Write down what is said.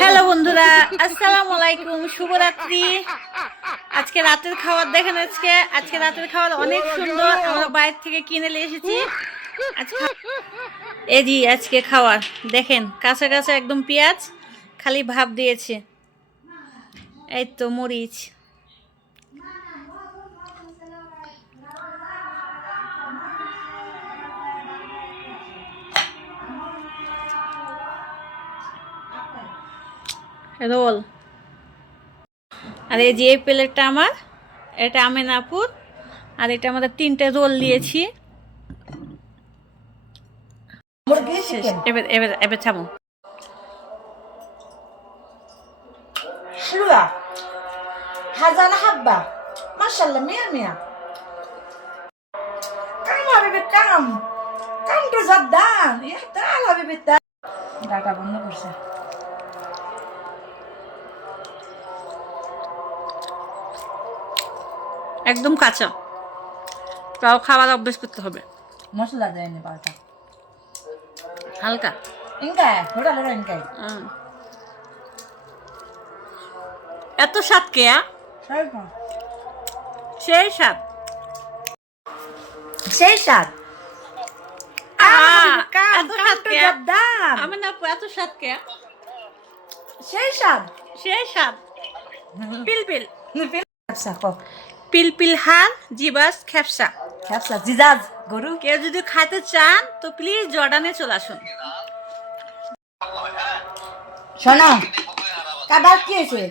Hello বন্ধুরা, আসসালামু আলাইকুম, শুভরাত্রি। আজকে রাতের খাবার দেখেন। আজকে রাতের খাবার অনেক সুন্দর। আমরা বাইরে থেকে কিনে নিয়ে এসেছি। এই জি আজকে খাবার দেখেন, কাঁচা কাঁচা একদম পেঁয়াজ, খালি ভাপ দিয়েছে। এই তো মরিচ, রোল। আর এই যে এই প্লেটটা আমার, এটা আমেনাপুর। আর এটা আমাদের 3টে রোল দিয়েছি। এবার এবার এবার থামো। حلوة حزانة حبة ما شاء الله مية مية كم حبيبي كم تزدان يا تعال حبيبي تعال ডাটা বন্ধ করছে একদম কাঁচা, তাও খাবার অভ্যেস করতে হবে। মশলা দেয়নি পাল্টা হালকা ইনকা ওটা লোরা ইনকাই এত স্বাদ কে? সেই স্বাদ, সেই স্বাদ এত স্বাদ কে? জব্দান আমেনাপু এত স্বাদ কে? সেই স্বাদ সেই স্বাদ। পিলপিল খেপসা কো পিলপিল হাল জিবাস খেপসা। খেপসা জিজাজ গরু কেউ যদি খাইতে চান তো প্লিজ জর্ডানে চলে আসুন। শোনো কাবার কি হয়েছে